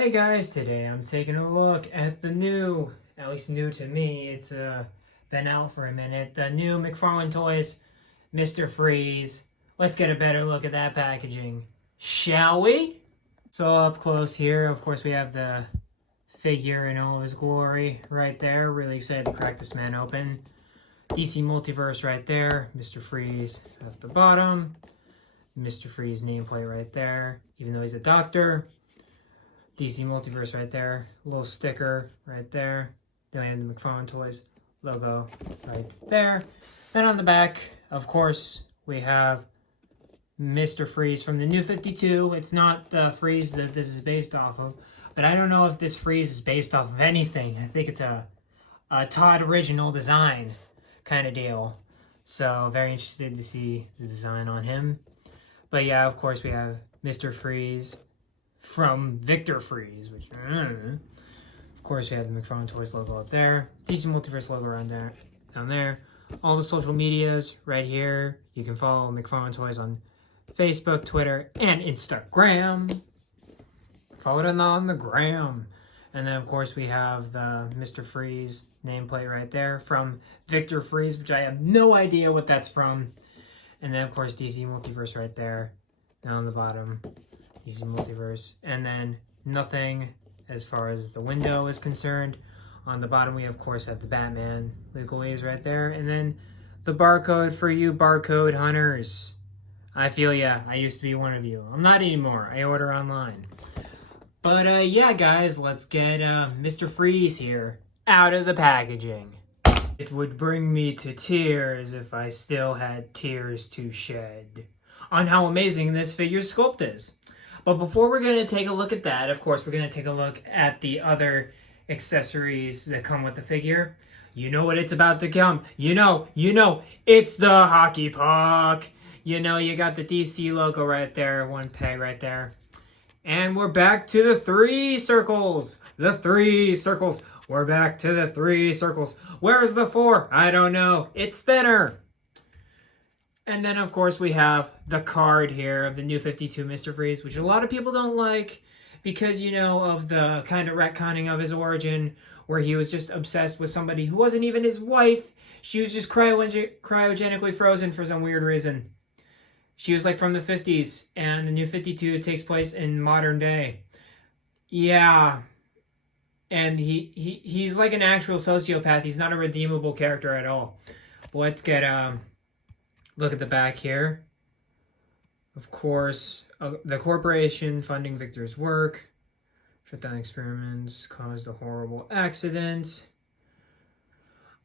Hey guys, today I'm taking a look at the new, at least new to me, it's been out for a minute, the new McFarlane Toys Mr. Freeze. Let's get a better look at that packaging, shall we? So up close here, of course, we have the figure in all his glory right there. Really excited to crack this man open. DC Multiverse right there, Mr. Freeze at the bottom, Mr. Freeze nameplate right there, even though he's a doctor. DC Multiverse right there, a little sticker right there. Then we have the McFarlane Toys logo right there. Then on the back, of course, we have Mr. Freeze from the New 52. It's not the Freeze that this is based off of, but I don't know if this Freeze is based off of anything. I think it's a Todd original design kind of deal. So very interested to see the design on him. But yeah, of course, we have Mr. Freeze from Victor Freeze, which of course we have the McFarlane Toys logo up there, DC Multiverse logo around there, down there. All the social medias right here. You can follow McFarlane Toys on Facebook, Twitter, and Instagram. Follow it on the gram. And then of course we have the Mr. Freeze nameplate right there from Victor Freeze, which I have no idea what that's from. And then of course DC Multiverse right there, down the bottom. DC Multiverse, and then nothing as far as the window is concerned. On the bottom, we of course have the Batman legalese right there, and then the barcode for you barcode hunters. I feel ya. I used to be one of you. I'm not anymore. I order online. But yeah, guys, let's get Mr. Freeze here out of the packaging. It would bring me to tears if I still had tears to shed on how amazing this figure's sculpt is. But before we're going to take a look at that, of course, we're going to take a look at the other accessories that come with the figure. You know what it's about to come. You know, it's the hockey puck. You know, you got the DC logo right there, one peg right there. And we're back to the 3 circles. The 3 circles. We're back to the 3 circles. Where's the 4? I don't know. It's thinner. And then, of course, we have the card here of the New 52 Mr. Freeze, which a lot of people don't like because, you know, of the kind of retconning of his origin where he was just obsessed with somebody who wasn't even his wife. She was just cryogenically frozen for some weird reason. She was like from the 50s, and the New 52 takes place in modern day. Yeah. And he's like an actual sociopath. He's not a redeemable character at all. But let's get look at the back here. Of course, the corporation funding Victor's work. Shut down experiments, caused a horrible accident.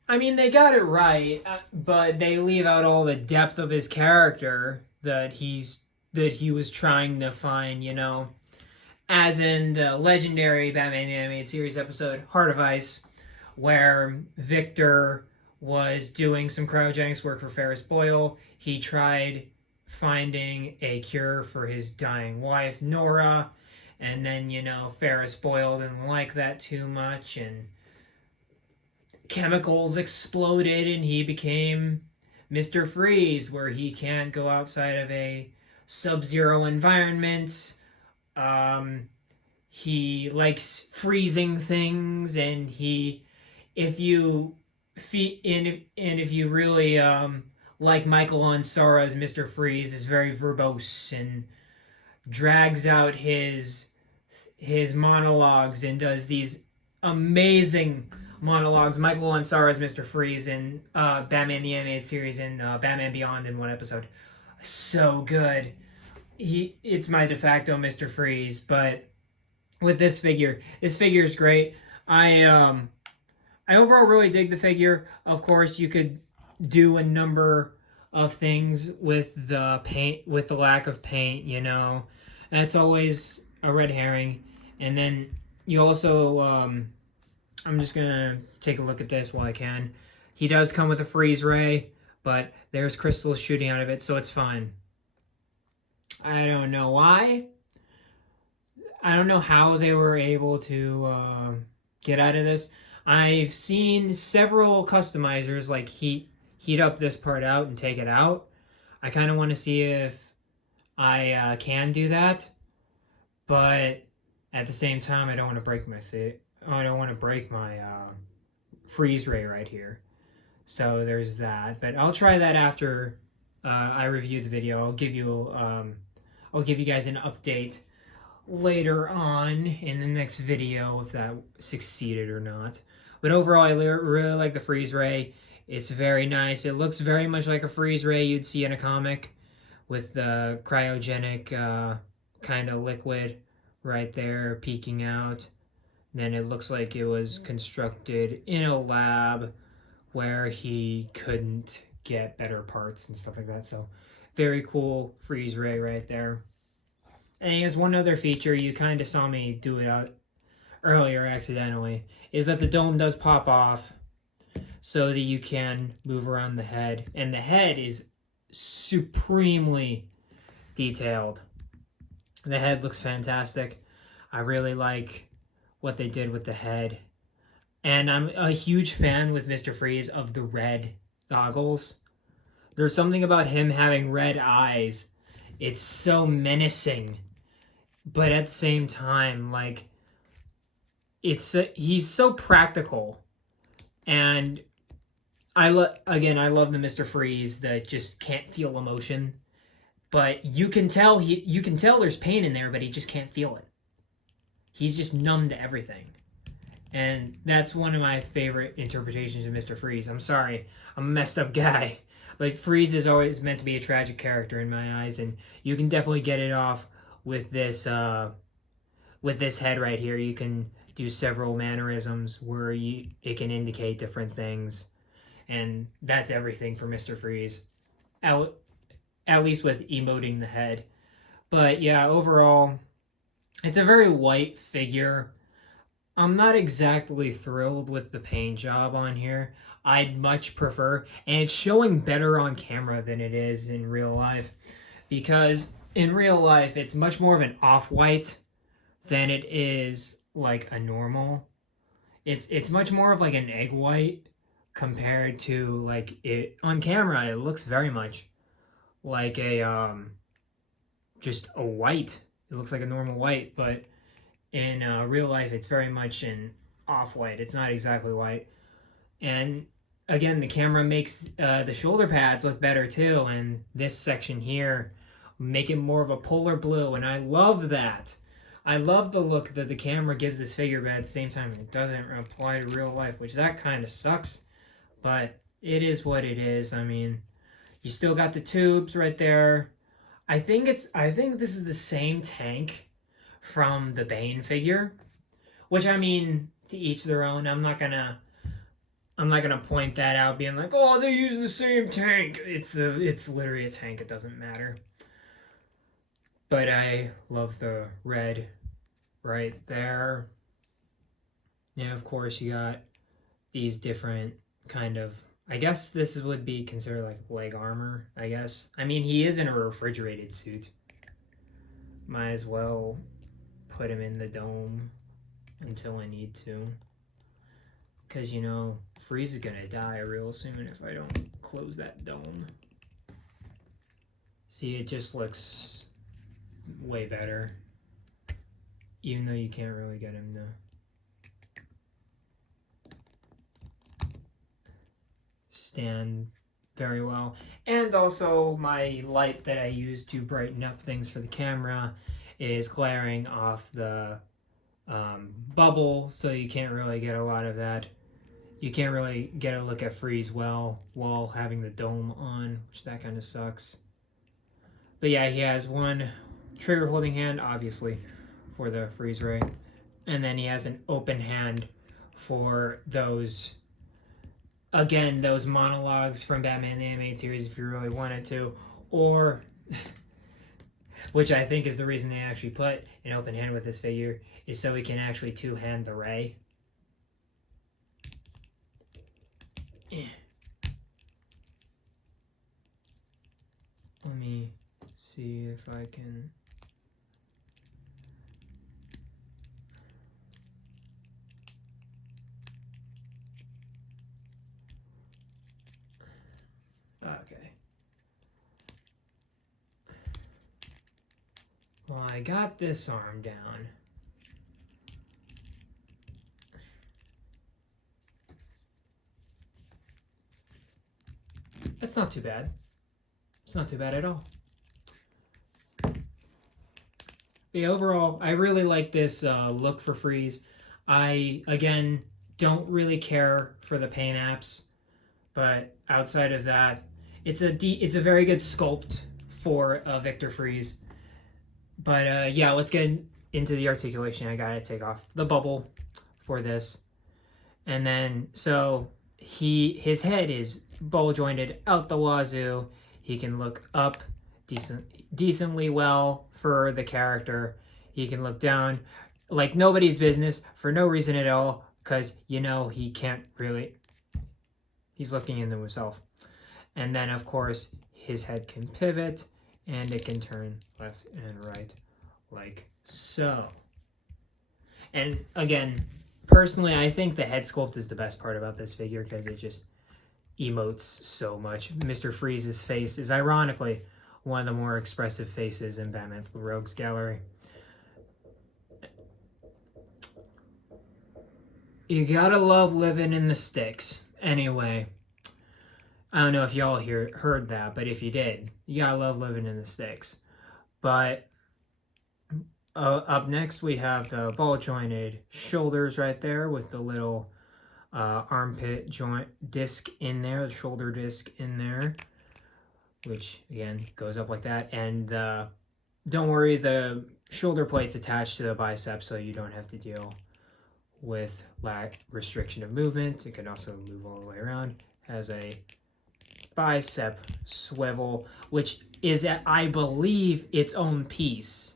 I mean, they got it right, but they leave out all the depth of his character that he was trying to find, you know. As in the legendary Batman Animated Series episode, Heart of Ice, where Victor was doing some cryogenics work for Ferris Boyle. He tried finding a cure for his dying wife, Nora, and then, you know, Ferris Boyle didn't like that too much, and chemicals exploded, and he became Mr. Freeze, where he can't go outside of a sub-zero environment. He likes freezing things, and if you really like Michael Ansara's Mr. Freeze, is very verbose and drags out his monologues and does these amazing monologues. Michael Ansara's Mr. Freeze in Batman the Animated Series and Batman Beyond in one episode. So good. It's my de facto Mr. Freeze, but with this figure is great. I overall really dig the figure. Of course, you could do a number of things with the paint, with the lack of paint, you know. That's always a red herring. And then you also, I'm just going to take a look at this while I can. He does come with a freeze ray, but there's crystals shooting out of it, so it's fine. I don't know why. I don't know how they were able to get out of this. I've seen several customizers like heat up this part out and take it out. I kind of want to see if I can do that, but At the same time, I don't want to break my I don't want to break my freeze ray right here. So there's that. But I'll try that after I review the video. I'll give you guys an update later on in the next video if that succeeded or not. But overall, I really like the freeze ray. It's very nice. It looks very much like a freeze ray you'd see in a comic with the cryogenic kind of liquid right there peeking out. Then it looks like it was constructed in a lab where he couldn't get better parts and stuff like that. So very cool freeze ray right there. And he has one other feature, you kind of saw me do it out earlier accidentally, is that the dome does pop off so that you can move around the head. And the head is supremely detailed. The head looks fantastic. I really like what they did with the head. And I'm a huge fan with Mr. Freeze of the red goggles. There's something about him having red eyes. It's so menacing. But at the same time, like, he's so practical. And I love the Mr. Freeze that just can't feel emotion. But you can tell there's pain in there, but he just can't feel it. He's just numb to everything. And that's one of my favorite interpretations of Mr. Freeze. I'm sorry, I'm a messed up guy. But Freeze is always meant to be a tragic character in my eyes, and you can definitely get it off with this head right here. You can do several mannerisms where it can indicate different things. And that's everything for Mr. Freeze. At least with emoting the head. But yeah, overall, it's a very white figure. I'm not exactly thrilled with the paint job on here. I'd much prefer, and it's showing better on camera than it is in real life, because in real life it's much more of an off-white than it is like a normal. It's much more of like an egg white compared to like it on camera. It looks very much like a just a white. It looks like a normal white, but in real life it's very much an off-white. It's not exactly white. And again, the camera makes the shoulder pads look better too, and this section here make it more of a polar blue, and I love that. I love the look that the camera gives this figure, but at the same time it doesn't apply to real life, which that kind of sucks, but it is what it is. I mean, you still got the tubes right there. I think this is the same tank from the Bane figure, which, I mean, to each their own. I'm not gonna point that out being like, oh, they're using the same tank. It's literally a tank. It doesn't matter. But I love the red right there. Yeah, of course you got these different kind of, I guess this would be considered like leg armor, I guess. I mean, he is in a refrigerated suit. Might as well put him in the dome until I need to. Because, you know, Freeze is going to die real soon if I don't close that dome. See, it just looks way better. Even though you can't really get him to stand very well. And also my light that I use to brighten up things for the camera is glaring off the bubble, so you can't really get a lot of that. You can't really get a look at Freeze well while having the dome on, which that kind of sucks. But yeah, he has one trigger holding hand, obviously, for the freeze ray. And then he has an open hand for those, again, those monologues from Batman the Animated Series if you really wanted to. Or, which I think is the reason they actually put an open hand with this figure, is so he can actually two-hand the ray. Let me see if I can... Okay. Well, I got this arm down. That's not too bad. It's not too bad at all. The overall, I really like this look for Freeze. I, again, don't really care for the paint apps, but outside of that, it's a very good sculpt for Victor Freeze. But yeah, let's get into the articulation. I gotta take off the bubble for this. And then, so his head is ball jointed out the wazoo. He can look up decently well for the character. He can look down like nobody's business for no reason at all, because he can't really. He's looking into himself. And then, of course, his head can pivot and it can turn left and right like so. And again, personally, I think the head sculpt is the best part about this figure because it just emotes so much. Mr. Freeze's face is ironically one of the more expressive faces in Batman's Rogues Gallery. You gotta love living in the sticks. Anyway, I don't know if y'all heard that, but if you did, you gotta love living in the sticks. But up next, we have the ball jointed shoulders right there with the little armpit joint disc in there, the shoulder disc in there, which again goes up like that. And don't worry, the shoulder plate's attached to the bicep, so you don't have to deal with restriction of movement. It can also move all the way around. Has a bicep swivel, which is, I believe, its own piece.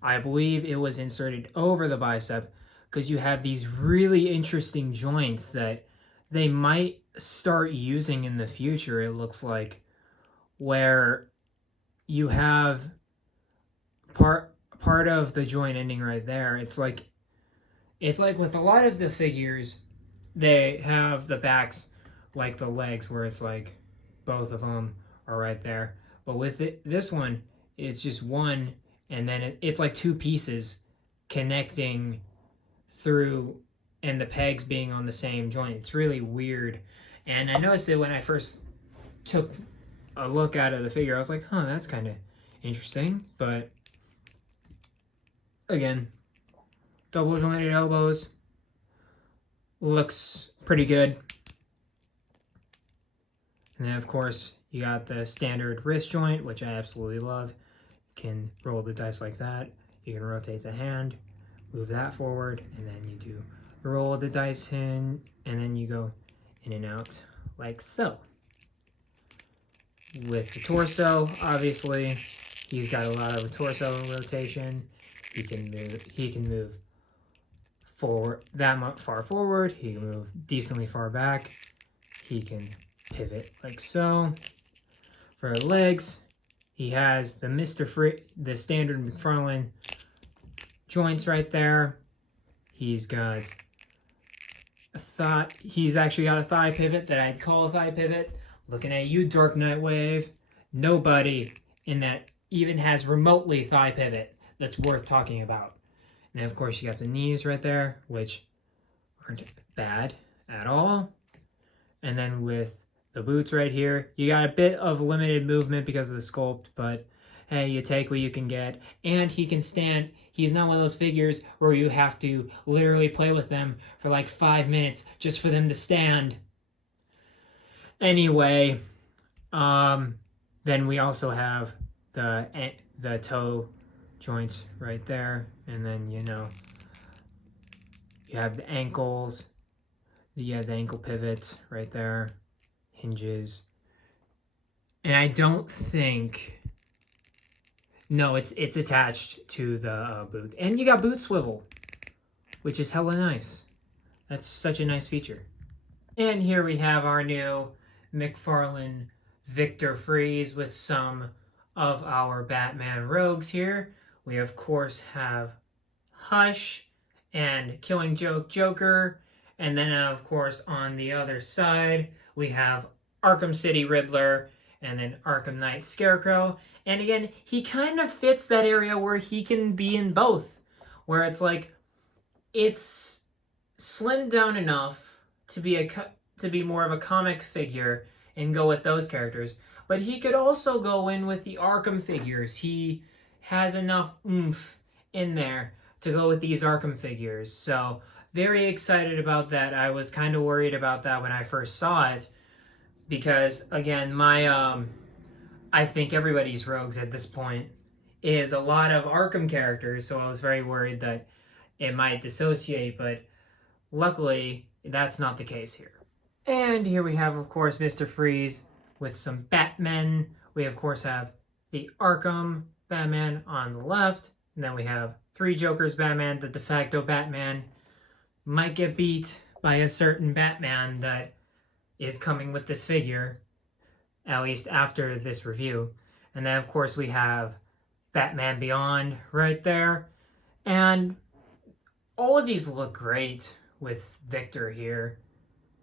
I believe it was inserted over the bicep because you have these really interesting joints that they might start using in the future, it looks like, where you have part of the joint ending right there. It's like with a lot of the figures, they have the backs like the legs, where it's like both of them are right there. But with this one, it's just one, and then it's like two pieces connecting through, and the pegs being on the same joint. It's really weird. And I noticed it when I first took a look at the figure. I was like, huh, that's kind of interesting. But again, double jointed elbows. Looks pretty good. And then, of course, you got the standard wrist joint, which I absolutely love. You can roll the dice like that. You can rotate the hand, move that forward, and then you do roll the dice in, and then you go in and out like so. With the torso, obviously, he's got a lot of torso rotation. He can move forward that far forward. He can move decently far back. He can pivot like so. For the legs, he has the standard McFarlane joints right there. He's got he's actually got a thigh pivot that I'd call a thigh pivot. Looking at you, Dark Knight Wave. Nobody in that even has remotely thigh pivot that's worth talking about. And of course, you got the knees right there, which aren't bad at all. And then with the boots right here, you got a bit of limited movement because of the sculpt, but hey, you take what you can get. And he can stand. He's not one of those figures where you have to literally play with them for like 5 minutes just for them to stand. Anyway, then we also have the toe joints right there, and then you have the ankles. You have the ankle pivot right there, hinges, and I don't think. No, it's attached to the boot, and you got boot swivel, which is hella nice. That's such a nice feature. And here we have our new McFarlane Victor Freeze with some of our Batman rogues here. We of course have Hush and Killing Joke Joker, and then of course on the other side we have Arkham City Riddler and then Arkham Knight Scarecrow. And again, he kind of fits that area where he can be in both, where it's like it's slimmed down enough to be more of a comic figure and go with those characters. But he could also go in with the Arkham figures. He has enough oomph in there to go with these Arkham figures. So very excited about that. I was kind of worried about that when I first saw it, because again, I think everybody's rogues at this point is a lot of Arkham characters, so I was very worried that it might dissociate, but luckily that's not the case here. And here we have, of course, Mr. Freeze with some Batmen. We, of course, have the Arkham Batman on the left, and then we have 3 Jokers Batman. The de facto Batman might get beat by a certain Batman that is coming with this figure, at least after this review. And then, of course, we have Batman Beyond right there. And all of these look great with Victor here.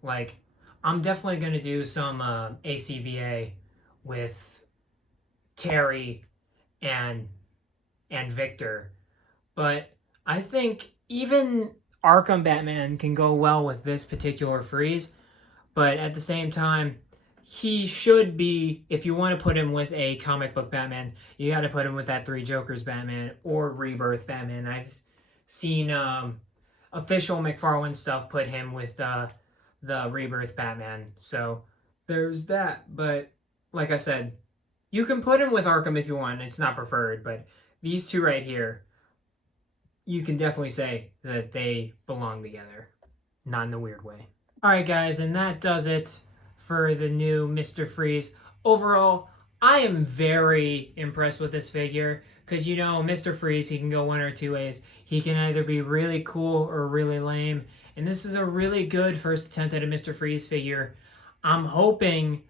Like, I'm definitely going to do some ACBA with Terry and Victor. But I think even Arkham Batman can go well with this particular Freeze. But at the same time, he should be, if you want to put him with a comic book Batman, you got to put him with that 3 Jokers Batman or Rebirth Batman. I've seen official McFarlane stuff put him with the Rebirth Batman. So there's that. But like I said, you can put him with Arkham if you want. It's not preferred. But these 2 right here, you can definitely say that they belong together. Not in a weird way. Alright guys, and that does it for the new Mr. Freeze. Overall, I am very impressed with this figure, because you know, Mr. Freeze, he can go one or two ways. He can either be really cool or really lame, and this is a really good first attempt at a Mr. Freeze figure. I'm hoping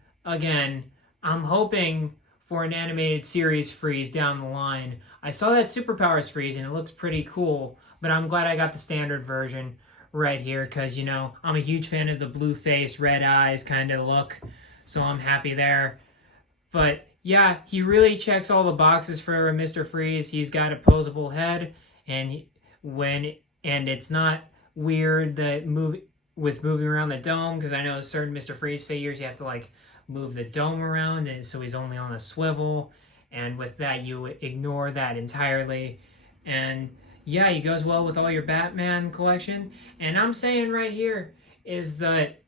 for an animated series Freeze down the line. I saw that Superpowers Freeze and it looks pretty cool, but I'm glad I got the standard version right here, because you know, I'm a huge fan of the blue face, red eyes kind of look, so I'm happy there. But yeah, he really checks all the boxes for Mr. Freeze. He's got a posable head, and it's not weird that moving around the dome, because I know certain Mr. Freeze figures you have to like move the dome around, and so he's only on a swivel, and with that you ignore that entirely. And yeah, he goes well with all your Batman collection. And I'm saying right here is that,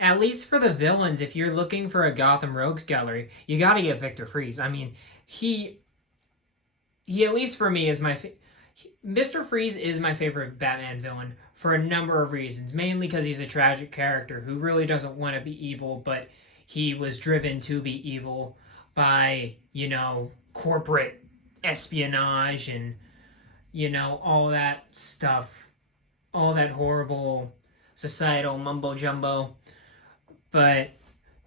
at least for the villains, if you're looking for a Gotham Rogues gallery, you gotta get Victor Freeze. I mean, he at least for me is Mr. Freeze is my favorite Batman villain for a number of reasons. Mainly because he's a tragic character who really doesn't want to be evil, but he was driven to be evil by, you know, corporate espionage and, you know, all that stuff, all that horrible societal mumbo jumbo. But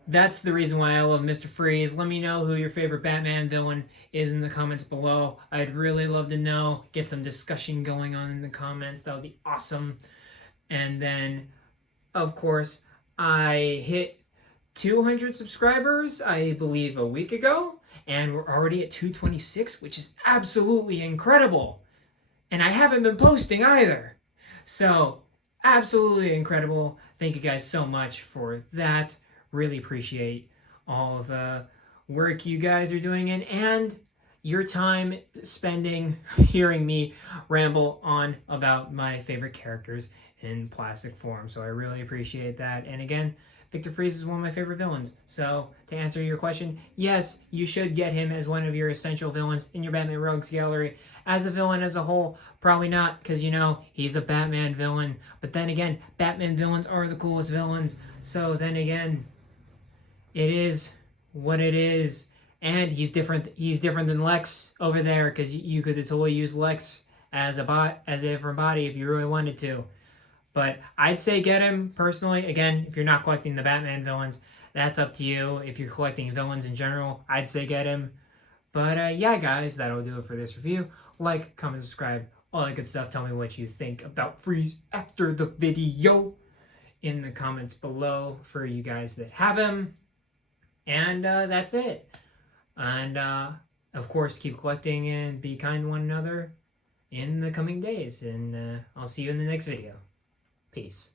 that's the reason why I love Mr. Freeze. Let me know who your favorite Batman villain is in the comments below. I'd really love to know. Get some discussion going on in the comments. That would be awesome. And then, of course, I hit 200 subscribers, I believe, a week ago. And we're already at 226, which is absolutely incredible. And I haven't been posting either. So, absolutely incredible. Thank you guys so much for that. Really appreciate all the work you guys are doing and your time spending hearing me ramble on about my favorite characters in plastic form. So I really appreciate that. And again, Victor Freeze is one of my favorite villains. So to answer your question, yes, you should get him as one of your essential villains in your Batman Rogues gallery. As a villain as a whole, probably not, because, you know, he's a Batman villain. But then again, Batman villains are the coolest villains. So then again, it is what it is. And he's different than Lex over there, because you could totally use Lex as a different body if you really wanted to. But I'd say get him, personally. Again, if you're not collecting the Batman villains, that's up to you. If you're collecting villains in general, I'd say get him. But yeah, guys, that'll do it for this review. Like, comment, subscribe, all that good stuff. Tell me what you think about Freeze after the video in the comments below for you guys that have him. And that's it. And of course, keep collecting and be kind to one another in the coming days. And I'll see you in the next video. Peace.